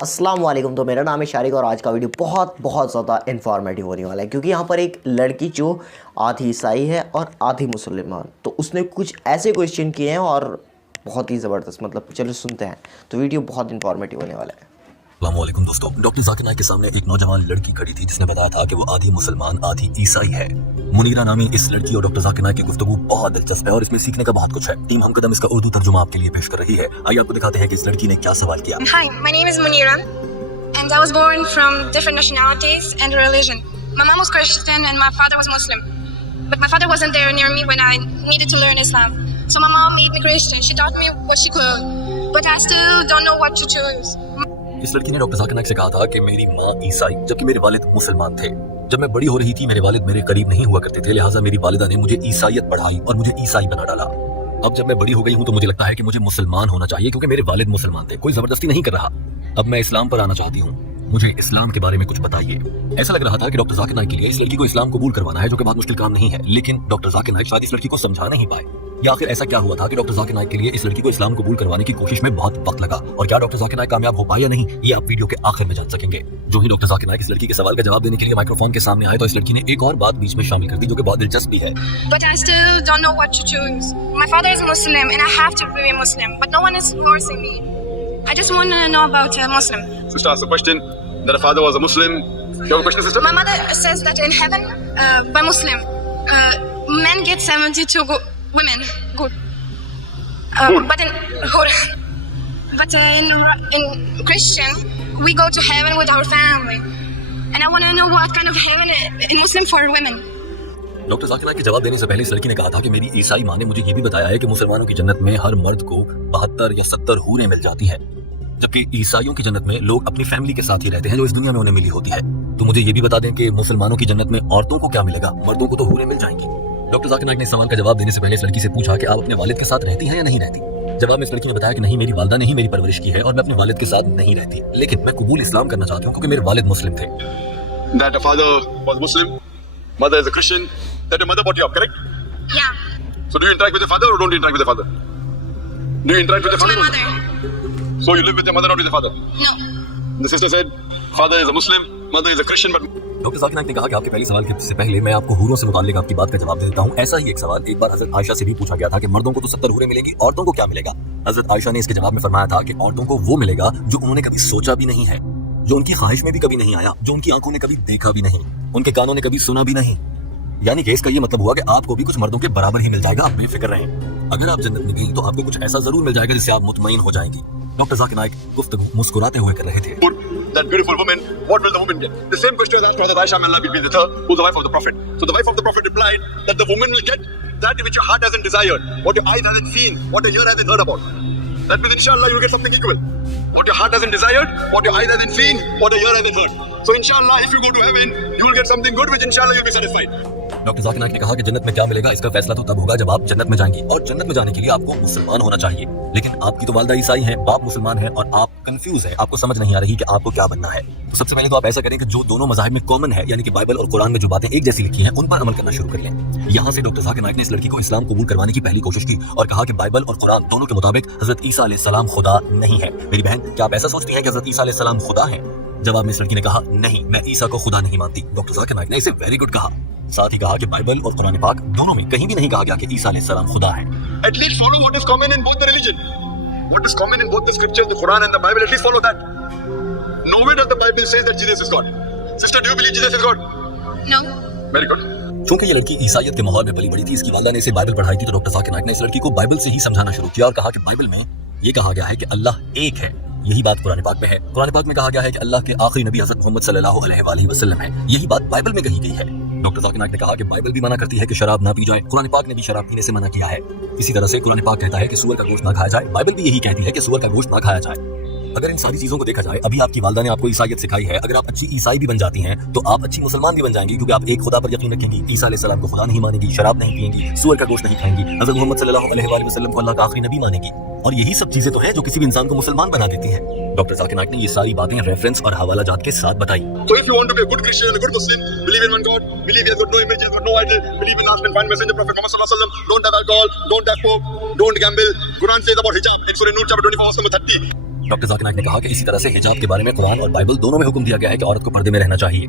अस्सलाम वालेकुम। तो मेरा नाम है शारिक और आज का वीडियो बहुत ज़्यादा इन्फॉर्मेटिव होने वाला है, क्योंकि यहाँ पर एक लड़की जो आधी ईसाई है और आधी मुसलमान, तो उसने कुछ ऐसे क्वेश्चन किए हैं और बहुत ही ज़बरदस्त, मतलब चलो सुनते हैं। तो वीडियो बहुत इन्फॉर्मेटिव होने वाला है। अस्सलामुअलैकुम दोस्तों, डॉक्टर जाकिर नाइक के सामने एक नौजवान लड़की खड़ी थी जिसने बताया था कि वो आधी मुसलमान आधी ईसाई है। मुनीरा नामी इस लड़की और डॉक्टर जाकिर नाइक की गुफ्तगू बहुत दिलचस्प है और इसमें सीखने का बहुत कुछ है। टीम हमकदम इसका उर्दू तर्जुमा आपके लिए पेश कर रही है। आइए आपको दिखाते हैं कि इस लड़की ने क्या सवाल किया। Hi, my name is Munira, and I was born from different nationalities and religion. My mom was Christian and my father was Muslim, but my father wasn't there near me when I needed to learn Islam. So my mom made me Christian. She taught me what she could, but I still don't know what to choose. इस लड़की ने doctor Zakir Naik से कहा था कि मेरी माँ ईसाई जबकि मेरे वालिद मुसलमान थे। जब मैं बड़ी हो रही थी मेरे वालिद मेरे करीब नहीं हुआ करते थे, लिहाजा मेरी वालिदा ने मुझे ईसाईयत पढ़ाई और मुझे ईसाई बना डाला। अब जब मैं बड़ी हो गई हूँ तो मुझे लगता है कि मुझे मुसलमान होना चाहिए, क्योंकि मेरे वालिद मुसलमान थे। कोई जबरदस्ती नहीं कर रहा। अब मैं इस्लाम पर आना चाहती हूँ, मुझे इस्लाम के बारे में कुछ बताइए। ऐसा लग रहा था कि डॉक्टर जाकिर नाइक के लिए इस लड़की को इस्लाम कबूल करवाना है, जो कि बहुत मुश्किल काम नहीं है, लेकिन डॉक्टर जाकिर नाइक शायद इस लड़की को समझा नहीं पाए। या आखिर ऐसा क्या हुआ था कि डॉक्टर जाकिर नाइक के लिए इस लड़की को इस्लाम कबूल करवाने की कोशिश में बहुत वक्त लगा, और क्या डॉक्टर जाकिर नाइक कामयाब हो पाए या नहीं, ये आप वीडियो के आखिर में जान सकेंगे। जो ही डॉक्टर जाकिर नाइक इस लड़की के सवाल का जवाब देने के लिए माइक्रोफोन के सामने आए तो इस लड़की ने एक और बात बीच में शामिल कर दी, जो कि बहुत दिलचस्प भी है। But I still don't know what to choose. My father is Muslim and I have to be a Muslim, but no one is forcing me. I just want to know about a Muslim. Sister asked the question that her father was a Muslim. You have a question, sister? My mother says that in heaven, by Muslim, men get 72 women. Good. But in Christian, we go to heaven with our family. And I want to know what kind of heaven in Muslim for women. Doctor Zakir Naik के जवाब देने से पहले इस लड़की ने कहा था कि मेरी ईसाई माँ ने मुझे ये भी बताया है कि मुसलमानों की जन्नत में हर मर्द को 72 या 70 हूरें मिल जाती हैं, जबकि ईसाइयों की जन्नत में लोग अपनी फैमिली के साथ ही रहते हैं जो इस दुनिया में उन्हें मिली होती है। तो मुझे ये भी बता दें कि मुसलमानों की जन्नत में औरतों को क्या मिलेगा, मर्दों को तो हूरें मिल जाएंगी। डॉक्टर जाकिर नाइक ने इस सवाल का जवाब देने से पहले इस लड़की से पूछा कि आप अपने वालिद के साथ रहती हैं या नहीं रहती। जवाब में इस लड़की ने बताया कि नहीं, मेरी वालिदा ने ही मेरी परवरिश की है और मैं अपने वालिद के साथ नहीं रहती, लेकिन मैं कबूल इस्लाम करना चाहती हूँ क्योंकि मेरे वालिद मुस्लिम थे। That her father was Muslim, mother is a Christian. That your mother brought you up, correct? Yeah. So do you interact with your father or don't you interact with your father? Do you interact with your My father? mother. So you live with your mother, not with your father? No. The sister said, father is a Muslim, mother is a Christian, but doctor Zakir Naik ने कहा कि आपके पहले सवाल से पहले मैं आपको हूरों से मुताल्लिक आपकी बात का जवाब देता हूँ। ऐसा ही एक सवाल एक बार हजरत आयशा से भी पूछा गया था कि मर्दों को तो 70 हूरें मिलेगी, औरतों को क्या मिलेगा। हजरत आयशा ने इसके जवाब में फरमाया था कि औरतों को वो मिलेगा जो उन्होंने कभी सोचा भी नहीं है, जो उनकी ख्वाहिश में भी कभी नहीं आया, जो उनकी आंखों ने कभी देखा भी नहीं, उनके कानों ने कभी सुना भी नहीं। यानी कि इसका ये मतलब हुआ कि आपको भी कुछ मर्दों के बराबर ही मिल जाएगा, आप बेफिक्र रहें। अगर आप जन्नत में गई तो आपको कुछ ऐसा जरूर मिल जाएगा जिससे आप मुतमईन हो जाएंगी। डॉक्टर जाकिर नाइक गुफ्तगू मुस्कुराते हुए कर रहे थे। that beautiful woman, what will the woman get? The same question was asked to Hazrat Aisha, may Allah be with her, who's the wife of the Prophet. So the wife of the Prophet replied that the woman will get that which your heart hasn't desired, what your eyes hasn't seen, what your ear hasn't heard about. That means inshallah you will get something equal. What your heart hasn't desired, what your eyes hasn't seen, what your ear hasn't heard. So inshallah if you go to heaven, you will get something good which inshallah you'll be satisfied. Doctor Zakir Naik ने कहा कि जन्नत में क्या मिलेगा इसका फैसला तो तब होगा जब आप जन्नत में जाएंगी, और जन्नत में जाने के लिए आपको मुसलमान होना चाहिए। लेकिन आपकी तो वालिदा ईसाई है, बाप मुसलमान है और आप कंफ्यूज है, आपको समझ नहीं आ रही कि आपको क्या बनना है। तो सबसे पहले तो आप ऐसा करें कि जो दोनों मज़ाहिब में कॉमन है, यानी कि बाइबल और कुरान में जो बातें एक जैसी लिखी हैं उन पर अमल करना शुरू कर लें। यहाँ से डॉक्टर जाकिर नाइक ने इस लड़की को इस्लाम कबूल करवाने की पहली कोशिश की और कहा कि बाइबल और कुरान दोनों के मुताबिक हजरत ईसा अलैहिस्सलाम खुदा नहीं है। मेरी बहन, क्या आप ऐसा सोचती हैं कि हजरत ईसा अलैहिस्सलाम खुदा है? जवाब में इस लड़की ने कहा नहीं, मैं ईसा को खुदा नहीं मानती। डॉक्टर जाकिर नाइक ने इसे वेरी गुड कहा। साथ ही कहा कि बाइबल और कुरान पाक दोनों में कहीं भी नहीं कहा गया कि ईसा अलैहिस्सलाम खुदा है। At least follow what is common in both the religion. What is common in both the scriptures, the Quran and the Bible, at least follow that. Nowhere does the Bible says that Jesus is God. Sister, do you believe Jesus is God? No. Very good. चूंकि ये लड़की ईसाईयत के माहौल में पली बड़ी थी, इसकी वालिदा ने इसे बाइबल पढ़ाई थी, तो डॉक्टर जाकिर नाइक ने इस लड़की को बाइबल से ही समझाना शुरू किया और कहा कि बाइबल में ये कहा गया है कि अल्लाह एक है। यही बात कुरान पाक में है। कुरान पाक में कहा गया है कि अल्लाह के आखिरी नबी हज़रत मोहम्मद सल्लल्लाहु अलैहि वसल्लम है। यही बात बाइबल में कही गई है। डॉक्टर जाकिर नाइक ने कहा कि बाइबल भी मना करती है कि शराब ना पी जाए, कुरान पाक ने भी शराब पीने से मना किया है। इसी तरह से कुरान पाक कहता है कि सूअर का गोश्त ना खाया जाए, बाइबल भी यही कहती है कि सूअर का गोश्त ना खाया जाए। अगर इन सारी चीजों को देखा जाए, अभी आपकी वालिदा ने आपको ईसाईयत सिखाई है, अगर आप अच्छी ईसाई भी बन जाती हैं तो आप अच्छी मुसलमान भी बन जाएंगी, क्योंकि आप एक खुदा पर यकीन रखेंगी, ईसा अलैहिस्सलाम को खुदा नहीं मानेगी, शराब नहीं पिएंगी, सूअर का गोश्त नहीं खाएंगी, हज़रत मोहम्मद सल्लल्लाहु अलैहि वसल्लम को अल्लाह का आखिरी नबी मानेगी। और यही सब चीजें तो हैं जो किसी भी इंसान को मुसलमान बना देती हैं। डॉक्टर जाकिर नाइक ने ये सारी बातें रेफरेंस और हवाला जात के साथ बताई। So if you want to be a good Christian and a good Muslim, believe in one God, believe he has got no images, got no idol, believe in last and final messenger Prophet Muhammad sallallahu alaihi wasallam, don't have alcohol, don't have pork, don't gamble. Quran says about hijab in Surah Nur chapter 24 verse number 30. Doctor Zakir Naik ने कहा कि इसी तरह से हिजाब के बारे में कुरान और बाइबल दोनों में हुक्म दिया गया है कि औरत को पर्दे में रहना चाहिए।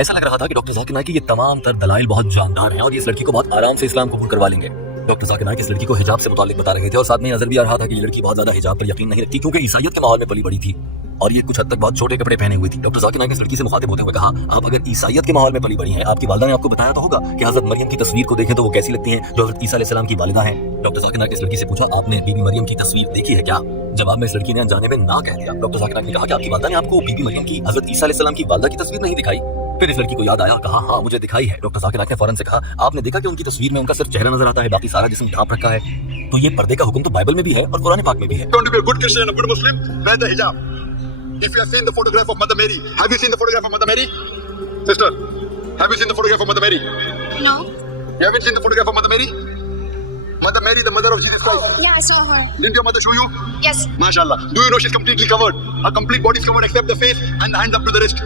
ऐसा लग रहा था कि डॉक्टर जाकिर नाइक के ये तमाम तर दलाइल बहुत जानदार हैं और ये इस लड़की को बहुत आराम से इस्लाम कबूल करवा लेंगे। डॉक्टर जाकिर नाइक इस लड़की को हिजाब से मुतालिक बता रहे थे और साथ में नजर भी आ रहा था कि ये लड़की बहुत ज्यादा हिजाब पर यकीन नहीं रखती क्योंकि ईसाइयत के माहौल में पली बड़ी थी और ये कुछ हद तक बहुत छोटे कपड़े पहने हुए थी। डॉक्टर जाकिर नाइक ने इस लड़की से मुखातिब होते हुए कहा, आप अगर ईसाइयत के माहौल में पली बड़ी हैं, आपकी वालिदा ने आपको बताया तो होगा कि हजरत मरियम की तस्वीर को देखें तो वो कैसी लगती हैं जो हजरत ईसा अलैहिस्सलाम की वालिदा हैं। डॉक्टर जाकिर नाइक ने इस लड़की से पूछा, आपने बीबी मरियम की तस्वीर देखी है क्या? जवाब में इस लड़की ने अनजाने में ना कह दिया। डॉक्टर जाकिर नाइक ने कहा कि आपकी वालिदा ने आपको बीबी मरियम की हजरत ईसा अलैहिस्सलाम की वालिदा की तस्वीर नहीं दिखाई? फिर इस लड़की को याद आया, कहा हाँ मुझे दिखाई है। डॉक्टर जाकिर नाइक ने फौरन से कहा, आपने देखा कि उनकी तस्वीर में उनका सिर्फ चेहरा नजर आता है, बाकी सारा जिस्म ढांप रखा है? तो ये पर्दे का हुक्म तो बाइबल में भी है और कुरान पाक में भी है। Want to be a good Christian and a good Muslim? Wear the hijab. If you have seen the photograph of Mother Mary, have you seen the photograph of Mother Mary? Sister, have you seen the photograph of Mother Mary? No. You haven't seen the photograph of Mother Mary? Mother Mary, the mother of Jesus Christ. Yeah, I saw her. Didn't your mother show you? Yes. MashaAllah. Do you know she's completely covered? Her complete body is covered except the face and the hands up to the wrist.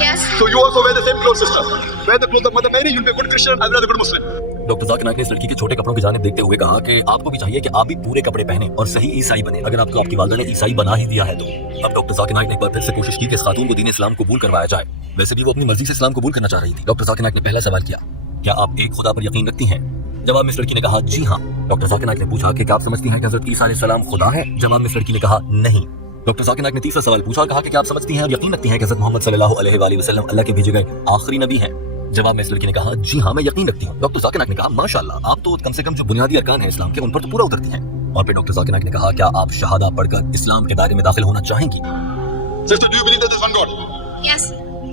Yes. So you also wear the same clothes, sister. Wear the clothes of Mother Mary, you'll be a good Christian as well as a good Muslim. Doctor Zakir Naik ने इस लड़की के छोटे कपड़ों की जानिब देखते हुए कहा कि आपको भी चाहिए कि आप भी पूरे कपड़े पहने और सही ईसाई बने, अगर आपको आपकी वालिदा ने ईसाई बना ही दिया है तो। अब डॉक्टर जाकिर नाइक ने एक बार फिर से कोशिश की कि इस खातून को दीन इस्लाम कबूल करवाया जाए। वैसे भी वो अपनी मर्जी से इस्लाम कबूल करना चाह रही थी। डॉक्टर जाकिर नाइक ने पहला सवाल किया, क्या आप एक खुदा पर यकीन रखती हैं? जवाब में इस लड़की ने कहा, जी हाँ। डॉक्टर जाकिर नाइक ने पूछा कि क्या आप समझती हैं कि हजरत ईसा अलैहिस्सलाम खुदा है? जवाब में इस लड़की ने कहा, नहीं। डॉक्टर जाकिर नाइक ने तीसरा सवाल पूछा और कहा कि क्या आप समझती हैं और यकीन रखती हैं कि हजरत मोहम्मद सल्लल्लाहु अलैहि वसल्लम अल्लाह के भेजे गए आखिरी नबी हैं? जवाब में इस लड़की ने कहा, जी हाँ मैं यकीन रखती हूँ। डॉक्टर जाकिर नाइक ने कहा, माशाल्लाह, आप तो कम से कम जो बुनियादी अरकान है इस्लाम के उन पर तो पूरा उतरती हैं। और फिर डॉक्टर जाकिर नाइक ने कहा, क्या आप शहादा पढ़कर इस्लाम के दायरे में दाखिल होना चाहेंगी? Sister, do you believe that there's one God? Yes.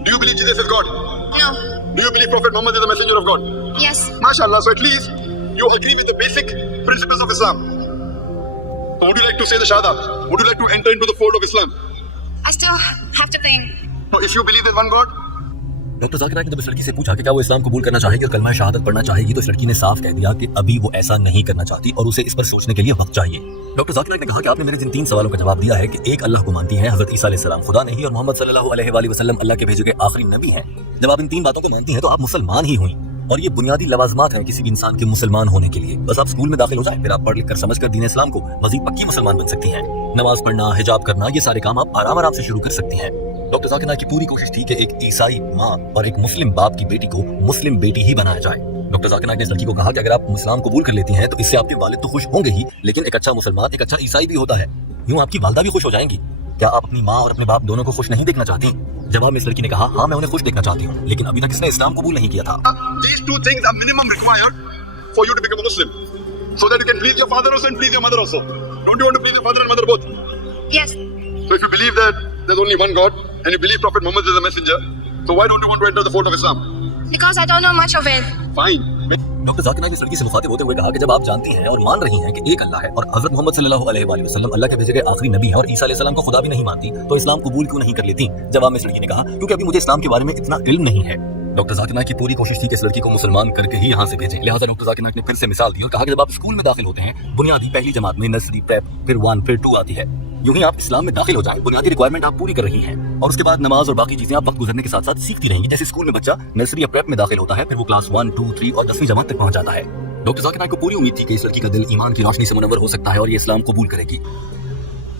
Do you believe Jesus is God? No. Do you believe Prophet Muhammad is the messenger of God? Yes. MashaAllah, so at least you agree with the basic principles of Islam. So would you like to say the Shahada? Would you like to enter into the fold of Islam? I still have to think. Now, if you believe there's one God, doctor Zakir Naik ने जब इस लड़की से पूछा कि क्या वो इस्लाम कबूल करना चाहेगी और कलमा शहादत पढ़ना चाहेगी, तो इस लड़की ने साफ कह दिया कि अभी वो ऐसा नहीं करना चाहती और उसे इस पर सोचने के लिए वक्त चाहिए। डॉक्टर जाकिर नाइक ने कहा कि आपने मेरे जिन 3 सवालों का जवाब दिया है कि एक अल्लाह को मानती है, हजरत ईसा अलैहिस्सलाम खुदा नहीं और मोहम्मद सल्लल्लाहु अलैहि वसल्लम अल्लाह के भेजे गए आखिरी नबी हैं, जब आप इन 3 बातों को मानती हैं तो आप मुसलमान ही हुई और ये बुनियादी लवाजमात हैं किसी भी इंसान के मुसलमान होने के लिए। बस आप स्कूल में दाखिल हो जाएं, फिर आप पढ़ लिख कर समझ कर दीन इस्लाम को मजीद पक्की मुसलमान बन सकती हैं। नमाज पढ़ना, हिजाब करना, ये सारे काम आप आराम से शुरू कर सकती हैं। डॉक्टर जाकिर नाइक की पूरी कोशिश थी कि एक ईसाई माँ और एक मुस्लिम बाप की बेटी को मुस्लिम बेटी ही बनाया जाए। डॉक्टर जाकिर नाइक ने इस लड़की को कहा कि अगर आप इस्लाम कबूल कर लेती हैं तो इससे आपके वालिद तो खुश होंगे ही, लेकिन एक अच्छा मुसलमान एक अच्छा ईसाई भी होता है, यूं आपकी वालिदा भी खुश हो जाएंगी। क्या आप अपनी माँ और अपने बाप दोनों को खुश नहीं देखना चाहती? जवाब में इस लड़की ने कहा, हाँ मैं उन्हें खुश देखना चाहती हूँ, लेकिन अभी तक इसने इस्लाम कबूल नहीं किया था। these 2 things are minimum required for you to become a Muslim, so that you can please your father also and please your mother also. Don't you want to please your father and mother both? Yes. So if you believe that there's only one God and you believe Prophet Muhammad is a messenger, so why don't you want to enter the fold of Islam? Because I don't know much of it. Fine. Doctor Zakir Naik ने इस लड़की से मुखातिब होते हुए कहा कि जब आप जानती हैं और मान रही हैं कि एक अल्लाह है और हजरत मोहम्मद सल्लल्लाहु अलैहि वसल्लम अल्लाह के भेजे गए आखिरी नबी हैं और ईसा अलैहिस्सलाम को खुदा भी नहीं मानती, तो इस्लाम कबूल क्यों नहीं कर लेती? जवाब में इस लड़की ने कहा, क्योंकि अभी मुझे इस्लाम के बारे में इतना इल्म नहीं है। डॉक्टर जाकिर नाइक की पूरी कोशिश थी कि इस लड़की को मुसलमान करके ही यहाँ से भेजें। लिहाजा डॉक्टर जाकिर नाइक ने फिर से मिसाल दी और कहा कि जब आप स्कूल में दाखिल होते हैं, बुनियादी पहली जमात में नर्सरी, प्रेप, फिर 1, फिर 2 आती है, यूं ही आप इस्लाम में दाखिल हो जाएं, बुनियादी रिक्वायरमेंट आप पूरी कर रही हैं और उसके बाद नमाज और बाकी चीजें आप वक्त गुजरने के साथ साथ सीखती रहेंगी। जैसे स्कूल में बच्चा नर्सरी या प्रेप में दाखिल होता है, फिर वो क्लास 1, 2, 3 और 10वीं जमात तक पहुंच जाता है। डॉक्टर जाकिर नाइक को पूरी उम्मीद थी कि इस लड़की का दिल ईमान की रोशनी से मुनव्वर हो सकता है और ये इस्लाम कबूल करेगी।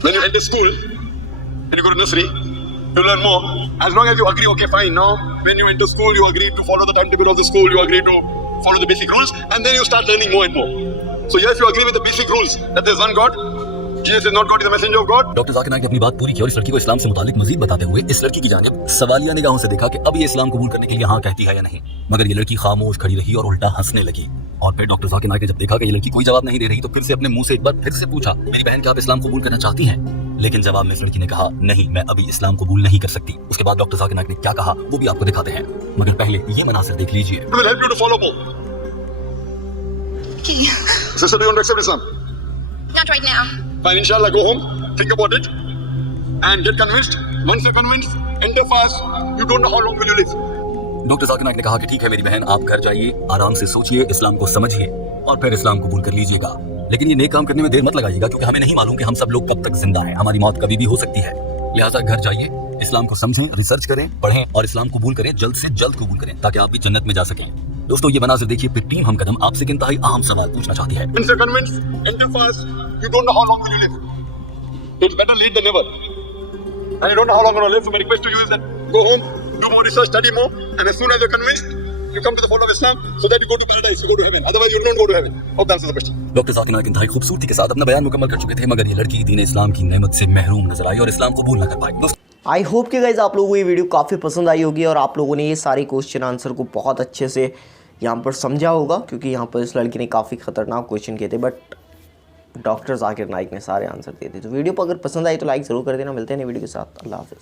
When you enter school and you go to nursery, you learn more. As long as you agree, okay, fine. Now, when you enter school, you agree to follow the timetable of the school. You agree to follow the basic rules, and then you start learning more and more. So yes, you agree with the basic rules that there's one God. Jesus is not God, he's the messenger of God. Doctor Zakir Naik ने अपनी बात पूरी की और इस लड़की को इस्लाम से मुतालिक मजीद बताते हुए इस लड़की की जानिब सवालिया निगाहों से देखा कि अब ये इस्लाम कबूल करने के लिए हाँ कहती है या नहीं, मगर ये लड़की खामोश खड़ी रही और उल्टा हंसने लगी। और फिर डॉक्टर जाकिर नाइक ने जब देखा कि ये लड़की कोई जवाब नहीं दे रही, तो फिर से अपने मुंह से एक बार फिर से पूछा, मेरी बहन क्या आप इस्लाम कबूल करना चाहती हैं? लेकिन जवाब में इस लड़की ने कहा, नहीं मैं अभी इस्लाम कबूल नहीं कर सकती। उसके बाद डॉक्टर जाकिर नाइक ने क्या कहा वो भी आपको दिखाते हैं, मगर पहले ये मनासिर देख लीजिए। It will help you to follow more. Sister, do you want to accept Islam? Not right now. Fine, inshallah, go home, think about it, and get convinced. Once you're convinced, enter fast. You don't know how long will you live. Doctor Zakir Naik ने कहा कि ठीक है मेरी बहन, आप घर जाइए, आराम से सोचिए, इस्लाम को समझिए और फिर इस्लाम कबूल कर लीजिएगा। लेकिन ये नेक काम करने में देर मत लगाइएगा, क्योंकि हमें नहीं मालूम कि हम सब लोग कब तक जिंदा हैं, हमारी मौत कभी भी हो सकती है। लिहाजा घर जाइए, इस्लाम को समझें, रिसर्च करें, पढ़ें और इस्लाम कबूल करें, जल्द से जल्द कबूल करें, ताकि आप भी जन्नत में जा सकें। दोस्तों ये मनाज़िर देखिए, फिर टीम हमकदम आपसे एक इंतहाई अहम सवाल पूछना चाहती है। Once you're convinced, enter fast. You don't know how long will you live. So it's better late than never. And you don't know how long you're going to live, so my request to you is that go home, do more research, study more, and as soon as you're convinced, you come to the fold of Islam so that you go to paradise, you go to heaven. Otherwise, you don't go to heaven. Hope that answers the question. Doctor Zakir Naik इंतहाई खूबसूरती के साथ अपना बयान मुकम्मल कर चुके थे, मगर ये लड़की दीन इस्लाम की नेमत से महरूम नजर आई और इस्लाम कबूल न कर पाई। आई होप कि गाइज आप लोगों को ये वीडियो काफ़ी पसंद आई होगी और आप लोगों ने ये सारे क्वेश्चन आंसर को बहुत अच्छे से यहाँ पर समझा होगा, क्योंकि यहाँ पर इस लड़की ने काफ़ी ख़तरनाक क्वेश्चन किए थे, बट डॉक्टर जाकिर नाइक ने सारे आंसर दिए थे। तो वीडियो पर अगर पसंद आई तो लाइक ज़रूर कर देना। मिलते हैं नई वीडियो के साथ। अल्लाह हाफ़िज़।